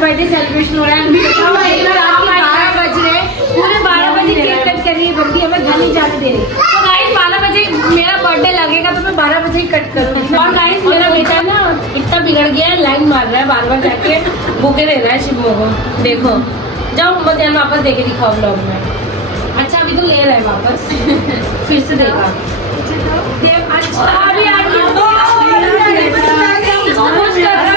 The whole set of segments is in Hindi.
बर्थडे सेलिब्रेशन हो रहा है। रात के 12 बज रहे, पूरे 12 बजे केक कट कर रही है बंदी, हमें घर नहीं जाने दे रही। तो गाइस 12 बजे मेरा बर्थडे लगेगा तो मैं 12 बजे ही कट करूँगी। और गाइस मेरा बेटा ना इतना बिगड़ गया है, लाइन मार रहा है बार बार जाके, भूखे दे रहा है शिवमो को। देखो जाओ मोमोज यार वापस देके दिखाओ व्लॉग में। अच्छा अभी तो ले रहा है वापस, फिर से देगा।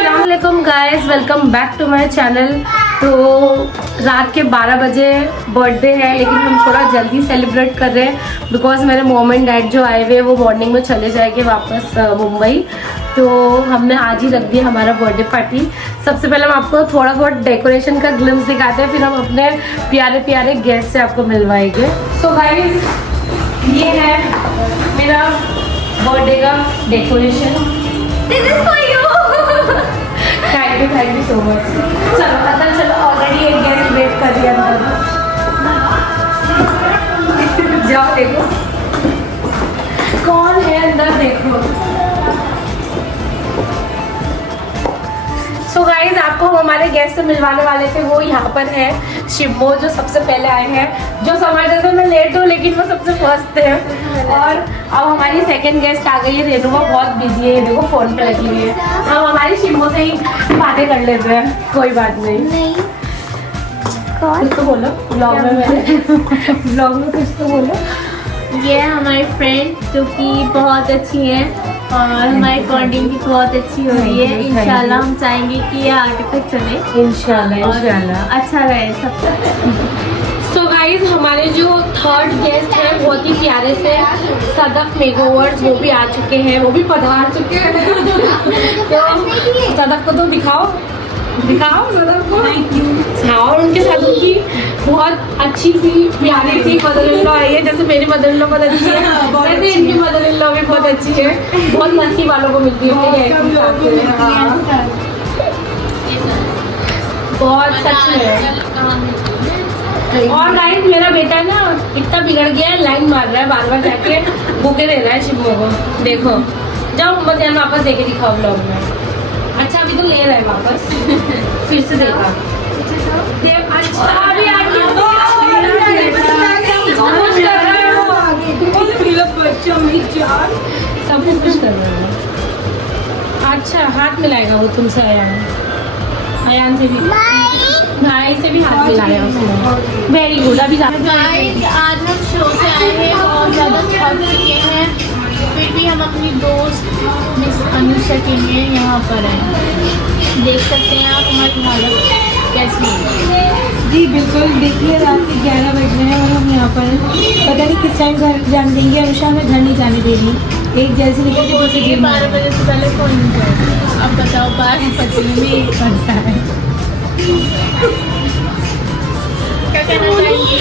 अस्सलामुअलैकुम guys, welcome back to my channel. तो रात के 12 बजे बर्थडे है, लेकिन हम थोड़ा जल्दी सेलिब्रेट कर रहे हैं बिकॉज मेरे मॉम एंड डैड जो आए हुए हैं वो मॉर्निंग में चले जाएंगे वापस मुंबई। तो हमने आज ही रख दिया हमारा बर्थडे पार्टी। सबसे पहले हम आपको थोड़ा बहुत डेकोरेशन का ग्लिम्स दिखाते हैं, फिर हम अपने प्यारे प्यारे गेस्ट से आपको मिलवाएंगे। सो गाइस ये है मेरा बर्थडे का decoration. This is for you. Thank you so much. चलो अंदर चलो, ऑलरेडी एक गेस्ट वेट कर रही है अंदर। जाओ देखो कौन है अंदर, देखो। सो गाइज आपको हम हमारे गेस्ट से मिलवाने वाले थे, वो यहाँ पर है शिवमो जो सबसे पहले आए हैं। जो समझते थे मैं लेट हूँ लेकिन वो सबसे फर्स्ट थे। और अब हमारी सेकंड गेस्ट आ गई है रेनू, वो बहुत बिजी है, देखो फोन पे लगी हुई है। हम हमारी शिवमो से ही बातें कर लेते हैं, कोई बात नहीं। कुछ तो बोलो ब्लॉग में, मेरे ब्लॉग में कुछ तो बोलो। ये है हमारी फ्रेंड जो कि बहुत अच्छी है और हमारी बॉन्डिंग भी बहुत अच्छी हो रही है। इंशाल्लाह हम चाहेंगे कि ये आगे तक चले, इंशाल्लाह अच्छा रहे सब तक। सो गाइज हमारे जो थर्ड गेस्ट हैं बहुत ही प्यारे से सदफ मेकओवर्स, वो भी आ चुके हैं, वो भी पधार चुके हैं। तो सदफ को तो दिखाओ सदफ को। हाँ, और उनके साथ उनकी बहुत अच्छी सी प्यारी सी मदर इन लॉ आई है। जैसे मेरी मदर इन लॉ बहुत अच्छी है, वैसे इनकी मदर इन लॉ भी बहुत अच्छी है। बहुत मस्ती वालों को मिलती है बहुत सच में। और गाइस मेरा बेटा ना इतना बिगड़ गया है, लाइन मार रहा है बार बार जाके, भूखे दे रहा है शिवमो को। देखो जाओ मोमोज यार वापस देके दिखाओ व्लॉग में। अच्छा अभी तो ले रहा है वापस, फिर से देगा। अच्छा अभी सब कुछ कर रहा है। अच्छा हाथ मिलाएगा वो तुमसे, अयान से भी, भाई से भी हाथ मिलाया उसने। Very good. अभी आज हम शो से आए हैं और ज़्यादा थक चुके हैं, फिर भी हम अपनी दोस्त मिस अनुषा के लिए यहाँ पर हैं। देख सकते हैं आप हमारी हालत कैसी है। जी बिल्कुल, देखिए रात के 11 बज रहे हैं और हम यहाँ पर हैं। पता नहीं किस टाइम घर जाने देंगे। अनुषा हमें घर नहीं जाने दे रही, एक जैसे निकल के दूसरे दिन 12 बजे से पहले कोई नहीं जाएगा। अब बताओ 12 बजने में एक बजता है, क्या कहना चाहिए?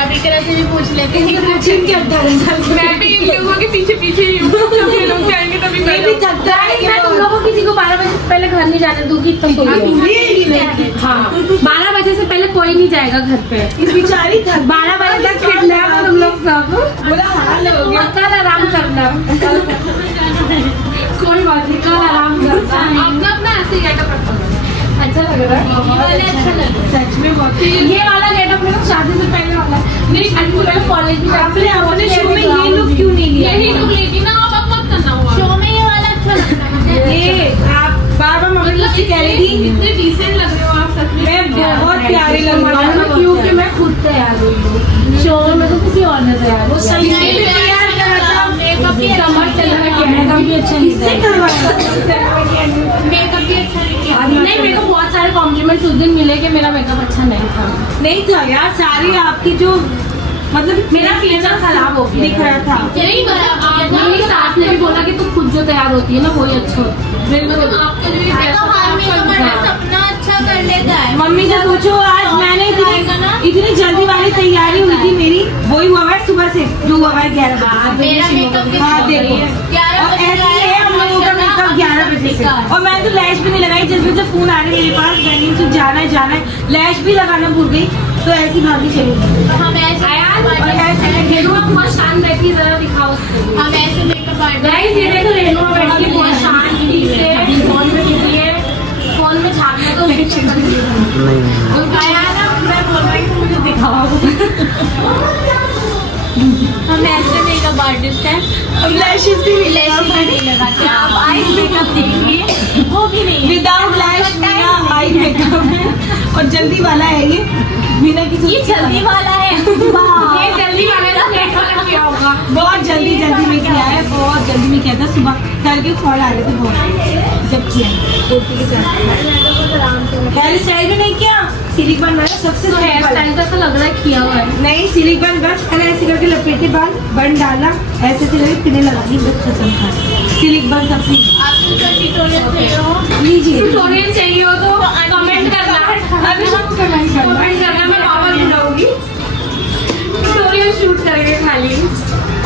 अभी तरह से भी पूछ लेते हैं। मैं भी इन लोगों के पीछे पीछे ही हूँ, जब ये लोग जाएंगे तभी मैं तुम लोगों को किसी को 12 बजे से पहले घर नहीं जाने दूंगी। हाँ 12 बजे से पहले कोई नहीं जाएगा घर पे। इस बेचारी 12 बजे तक किडनैप तुम लोग सब। कल आराम करना, कोई बात नहीं, कल आराम करना। अपना ऐसे गेटअप रखो, अच्छा लग रहा है। अच्छा लग रहा है सच में बहुत। ये वाला गेटअप मेरा शादी से पहले वाला नहीं, कॉलेज में अपने शो में ये लुक क्यों नहीं लिया? यही लुक लेगी ना, अब मत करना हुआ। शो में ये वाला अच्छा लगता है। ये आप बार-बार मम्मी से कह रही थी इतने डिसेंट लग रहे हो आप सच में। मैं बहुत प्यारी लग रही हूँ क्योंकि मैं खुद तैयार हुई हूँ, शो में तो किसी और ने तैयार वो सही से भी तैयार करा था। मेकअप भी समझ चल रहा है, मेकअप भी अच्छा नहीं इससे करवाया मेकअप भी अच्छा नहीं किया। नहीं, मेरे को बहुत सारे कॉम्प्लीमेंट्स उस दिन मिले कि मेरा मेकअप अच्छा नहीं था। नहीं था यार, सारी आपकी जो मतलब मेरा फीचर खराब हो गया दिख रहा था। यही बराबर मेरी सास ने भी बोला कि तू खुद जो तैयार होती है ना वही अच्छा होता है। मतलब आपका जो ये पैसा अपना अच्छा कर लेता है। मम्मी से पूछो, आज मैंने इतनी जल्दी वाली तैयारी हुई थी मेरी, वही हुआ है सुबह से जो हुआ है 11 बजे। मेरा मेकअप हाँ देखो, और ऐसे ही है हम लोगों का मेकअप 11 बजे से। और मैं तो लैश भी नहीं लगाई, जल्दी से फोन आ रहा है मेरे पास, गैनी से जाना है, लैश भी लगाना भूल गई, तो ऐसी भागी चली गई। हम ऐसे रेनू बहुत शांत बैठी है, जरा दिखाओ उसको। हम ऐसे मेकअप आर्टिस्ट। गाइस ये देखो रेनू बैठी है बहुत शांति से, फोन पे बिजी है, फोन में झाँकना तो नहीं आया ना, मैं बोल रही हूँ मुझे दिखाओ। हम ऐसे मेकअप आर्टिस्ट हैं, अब लैशेस भी नहीं नहीं लगाते। आप आई मेकअप देखिए, वो भी नहीं है। विदाउट लैश मीना आई मेकअप है और जल्दी वाला है ये। मीना की ये जल्दी वाला है, ये जल्दी वाले का मेकअप किया होगा। बहुत जल्दी में किया है, बहुत जल्दी में किया था। सुबह सर के फॉल आ रहे थे बहुत, जब किया कुर्ती के साथ। हेयर स्टाइल भी नहीं किया, सिलिक बन रहा है सबसे तो हेयर स्टाइल तो ऐसा लग रहा है किया हुआ है। नहीं, सिलिक बन बस मैंने ऐसे करके लपेटे बाल बन डाला, ऐसे से लगे पिने लगा दी, बस खत्म था। सिलिक बन सबसे आपको जो ट्यूटोरियल चाहिए हो, लीजिए। ट्यूटोरियल चाहिए हो तो कमेंट करना, अभी हम कमेंट करना। कमेंट करना, मैं वापस बनाऊंगी। ट्यूटोरियल शूट करेंगे खाली।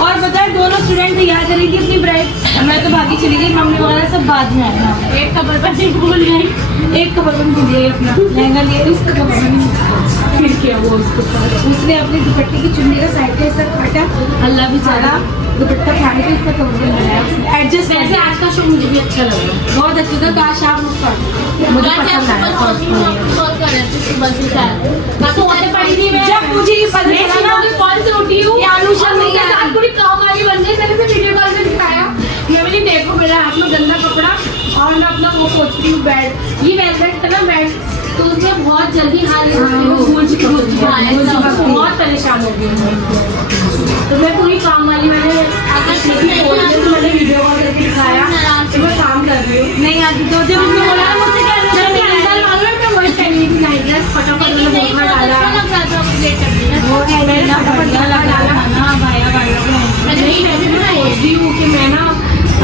और बताए दोनों स्टूडेंट तैयार करेंगी अपनी ब्राइड। मैं तो भागी चली गई, मम्मी वगैरह सब बाद में आया। एक खबर पर नहीं भूल गई। एक कपड़बंद भूल गई अपना लहंगा लिया, उसका कपड़बंद फिर किया वो उसको सारा। उसने अपनी दुपट्टे की चुन्नी का साइड का हिस्सा काटा, अल्लाह भी सारा दुपट्टा फाड़ के उसका कपड़बंद बनाया, एडजस्ट वैसे वैसे आज का शो मुझे भी अच्छा लगा। बहुत अच्छा था। काश आप मुझ मुझे पसंद आया। सोने पड़ी थी मैं, जब मुझे ये पता मैं चला ना कॉल से उठी हूँ, कि अनुषा और नहीं उनके आई। साथ पूरी काम वाली बन गई। मैंने से वीडियो कॉल में दिखाया, मैं बोली देखो मेरे हाथ में गंदा कपड़ा और मैं अपना वो सोचती हूँ बेड, ये वेलवेट का ना बेड, तो उसमें बहुत जल्दी हाल बहुत परेशान हो गई हूँ। तो मैं पूरी काम वाली मैंने मैंने वीडियो कॉल करके दिखाया तो मैं काम कर रही हूँ। नहीं आती तो जब उसने बोला ना मुझसे क्या जब मैं अंदर मालूम है मैं वही पहनी थी नाइट ड्रेस, फटाफट मैंने बोखा डाला। वो है ना बढ़िया लगा ना भाया भाया मैं नहीं वैसे मैं सोच रही हूँ कि मैं ना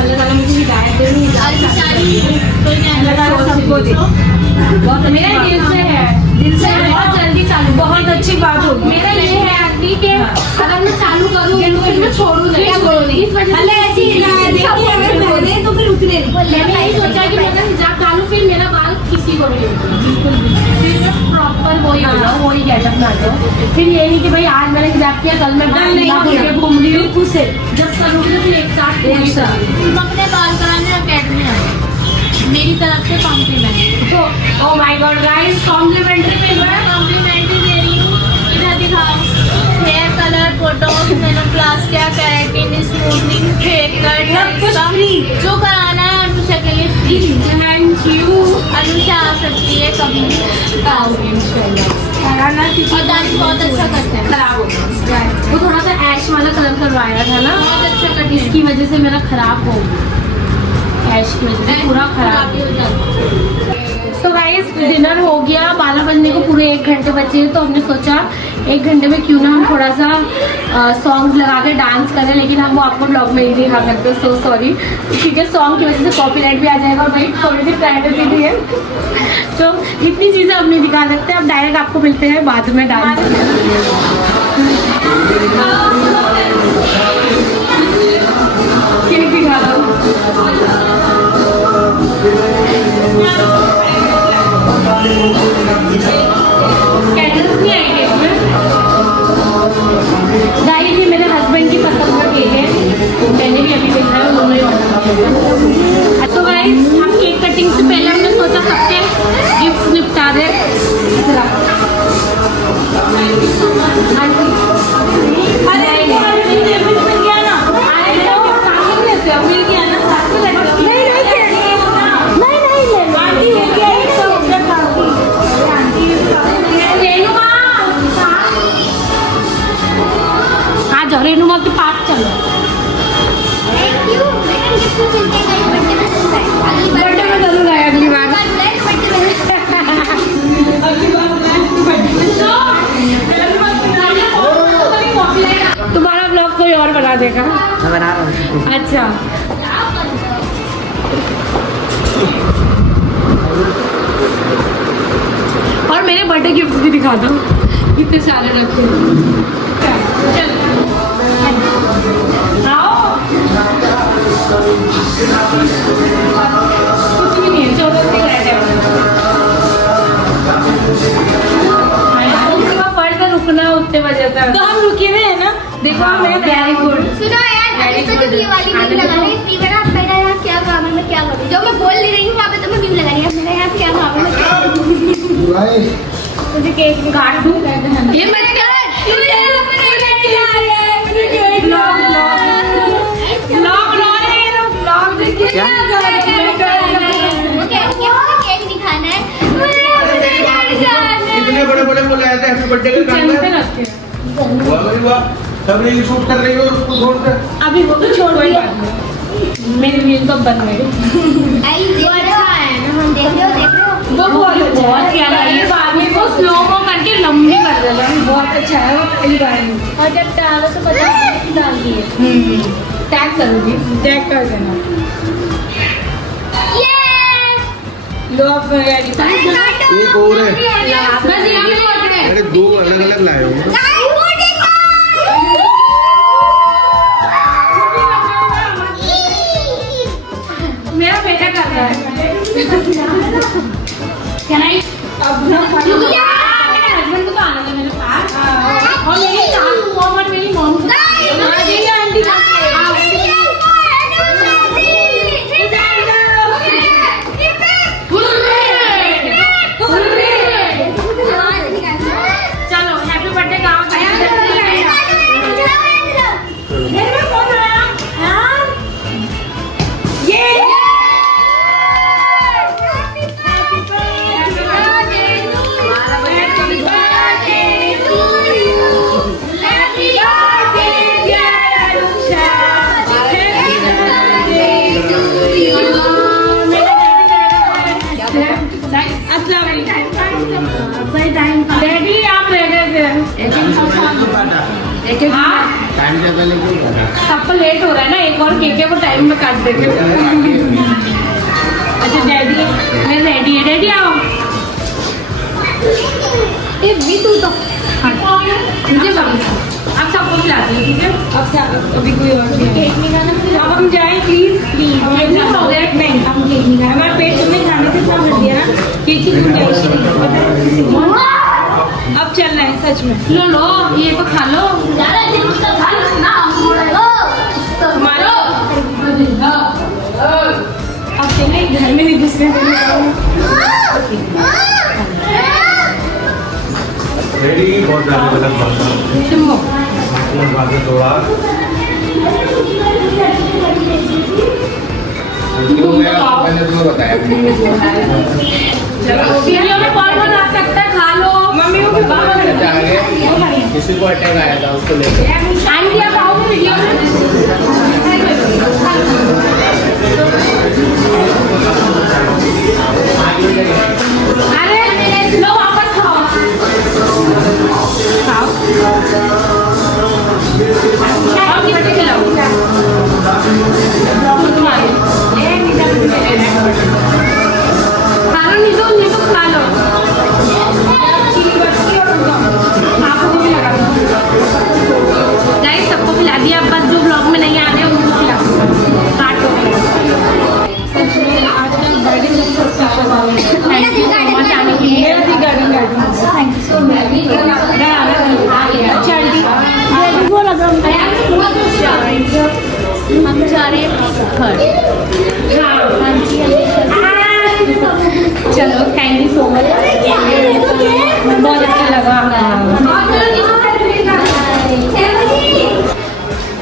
अल्लाह ताला मुझे हिदायत दे रही सबको दे। बहुत मेरा दिल से है, दिल से बहुत जल्दी चालू, बहुत अच्छी बात होगी। मेरा ये है आंटी कि अगर मैं चालू करूँगी तो फिर मैं छोड़ू नहीं, इस वजह से ऐसी तो फिर उतरे मैंने यही सोचा कि मैं अगर हिजाब डालूं फिर मेरा बाल किसी को नहीं होगा, बिल्कुल भी। फिर मैं प्रॉपर वही हो जाऊँ, वही गेटअप में आ जाऊँ। फिर ये नहीं कि भाई आज मैंने हिजाब किया कल मैं बाल नहीं घूम रही हूँ, जब करूँगी तो फिर एक साथ तुम अपने बाल कराने अकेडमी आए, मेरी तरफ से compliment. Oh my god guys, complimentary मिल रहा है। कॉम्प्लीमेंट्री दे रही हूँ, इधर दिखाओ। Hair colour, botox, nanoplastia, keratin, smoothening, hair cut, जो कराना है अनुषा के लिए फ्री। Thank you. अनुषा आ सकती है कभी आऊंगी इंशाल्लाह। और दादी बहुत अच्छा करते हैं। खराब हो गया, वो थोड़ा सा ऐश वाला कलर करवाया था ना, बहुत अच्छा करते हैं। इसकी वजह से मेरा खराब हो गया, ऐश की वजह से पूरा खराब। हो जाता है। तो गाइस डिनर हो गया, 12 बजने को पूरे 1 घंटे बचे, तो हमने सोचा 1 घंटे में क्यों ना हम थोड़ा सा सॉन्ग्स लगा के डांस करें, लेकिन हम वो आपको ब्लॉग में नहीं दिखा सकते, सो सॉरी, क्योंकि सॉन्ग की वजह से कॉपीराइट भी आ जाएगा और भाई थोड़ी सी प्राइवेसी भी है, तो इतनी चीज़ें हम नहीं दिखा सकते। अब डायरेक्ट आपको मिलते हैं बाद में डांस। केक दिखा रहा हूँ, कैंडल्स नहीं आई केक में। गाइस ये मेरे हस्बैंड की पसंद का केक है, मैंने भी अभी देखा है, उन्होंने ही ऑर्डर किया। तो गाइस हम केक कटिंग से पहले हमने सोचा सबके गिफ्ट निपटा दे। रेनुमा के पास चलो, बर्थडे में जरूर आए अगली बार। तुम्हारा ब्लॉग कोई और बना देगा। मैं बना रहा हूँ। अच्छा और मेरे बर्थडे गिफ्ट भी दिखा दो, कितने सारे रखे। चल आओ, कुछ भी नहीं है, 14 से फर्ज है रुकना उतने बजे तक, तो हम रुके हुए हैं ना। देखो मैं वेरी गुड। सुनो यार, Very इस पे good. तो ये वाली नहीं लगा रही, नहीं मेरा मेरा यार क्या काम है, मैं क्या करूँ, जो मैं बोल नहीं रही हूँ वहाँ पे तो मैं व्यू लगा रही हूँ। मेरे यहाँ क्या वहाँ पे मैं क्या करूँ? तुझे केक काट दूँ? ये मत कर। केक नहीं खाना है। इतने बड़े बड़े बोले आए थे हैप्पी बर्थडे का गाना वाह भाई वाह, सब ये शूट कर रही हो और उसको छोड़ कर अभी वो तो छोड़ दिया, मेरी रील तो बन गई। वो अच्छा है ना, हम देख रहे हो वो बहुत प्यारा है, ये बाद में वो स्लो मो करके लंबी कर देगा, बहुत अच्छा है वो पहली बार में। और जब डालो तो बता डाल दिए। टैग करूँगी, टैग कर देना। लो आप रेडी, एक और है, बस यहाँ पे पकड़े। अरे दो अलग अलग लाए हो मेरा बेटा कर रहा है। क्या नहीं अब ना मेरे हस्बैंड को तो आना था मेरे पास, और मेरी सासू मॉम और मेरी मॉम को आंटी चलो हैप्पी बर्थडे गाँव डैडी आप रह गए थे। हाँ टाइम ज़्यादा लेके सबको लेट हो रहा है ना, एक और केक है वो टाइम में काट देंगे। अच्छा डैडी मैं रेडी है, डैडी आओ। ये भी तू तो मुझे अब सबको खिलाती हूँ, ठीक है? अब अभी कोई और केक नहीं खाना मुझे। अब हम जाएं प्लीज प्लीज। हो गया नहीं, हम केक नहीं खाए, हमारा पेट तुम्हें खाने से इतना भर दिया ना, केक की गुंजाइश नहीं। अब चल रहे हैं सच में। लो लो ये तो खा लो। अब चले घर में नहीं घुसने रेडी बहुत ज़्यादा गलत बात है थोड़ा मैंने तुम्हें बताया वीडियो में कौन कौन आ सकता है, खा लो। मम्मी को किसी को अटैक आया था उसको लेकर आंटी आप आओ वीडियो अरे लो वापस खाओ खाओ कितने खिलाओ खा लो, नहीं तो खा लो। गाइस सबको खिला दिया, अब बस जो ब्लॉग में नहीं आ रहे उनको खिला काटो। सच में आज का बर्थडे सबसे special. Thank you so much आने के लिए। मेरा दी garden thank you so much. अच्छा आंटी वो लगा हम जा रहे हैं घर। चलो थैंक यू सो मच, बहुत अच्छा लगा।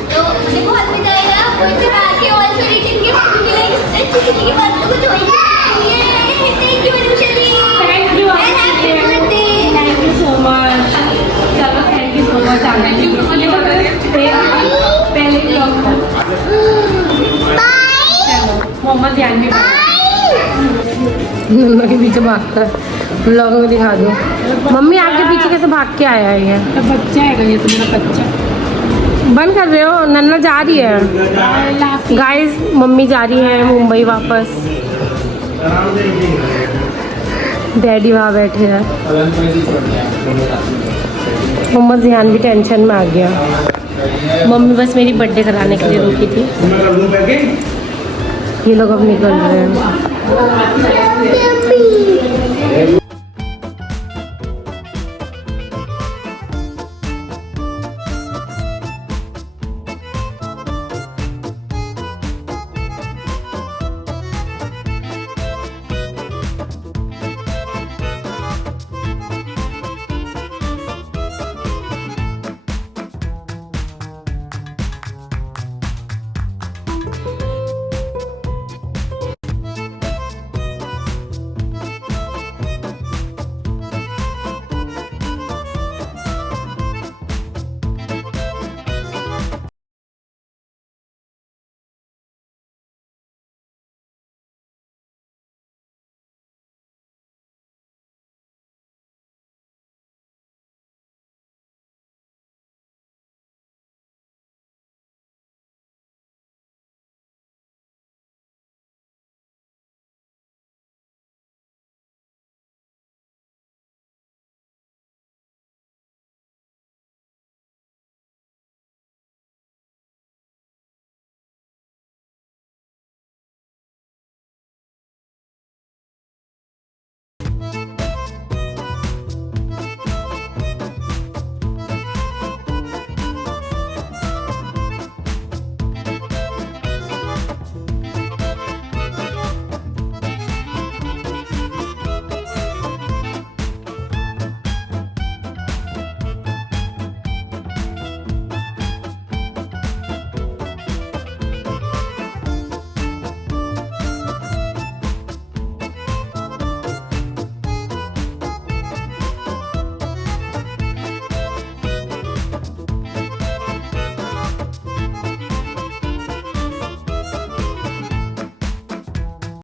तो देखो हाथ में जाएगा कोई भी आके और सॉरी टीम के फोटो मिलेगी, किसी की बात तो कुछ होगी। Thank you Manushya ji, thank you thank you so much. चलो थैंक यू सो मच आने के लिए। पहले ब्लॉग मोहम्मद ध्यान में नन्ना के पीछे भाग कर ब्लॉग में दिखा दो। मम्मी आपके पीछे कैसे भाग के आया है ये? तो बच्चा है ये तो मेरा बच्चा। बंद कर रहे हो? नन्ना जा रही है गाइस, मम्मी जा रही है मुंबई वापस। डैडी वहाँ बैठे हैं। मोहम्मद ध्यान भी टेंशन में आ गया। मम्मी बस मेरी बर्थडे कराने के लिए रुकी थी। ये लोग अब निकल रहे हैं।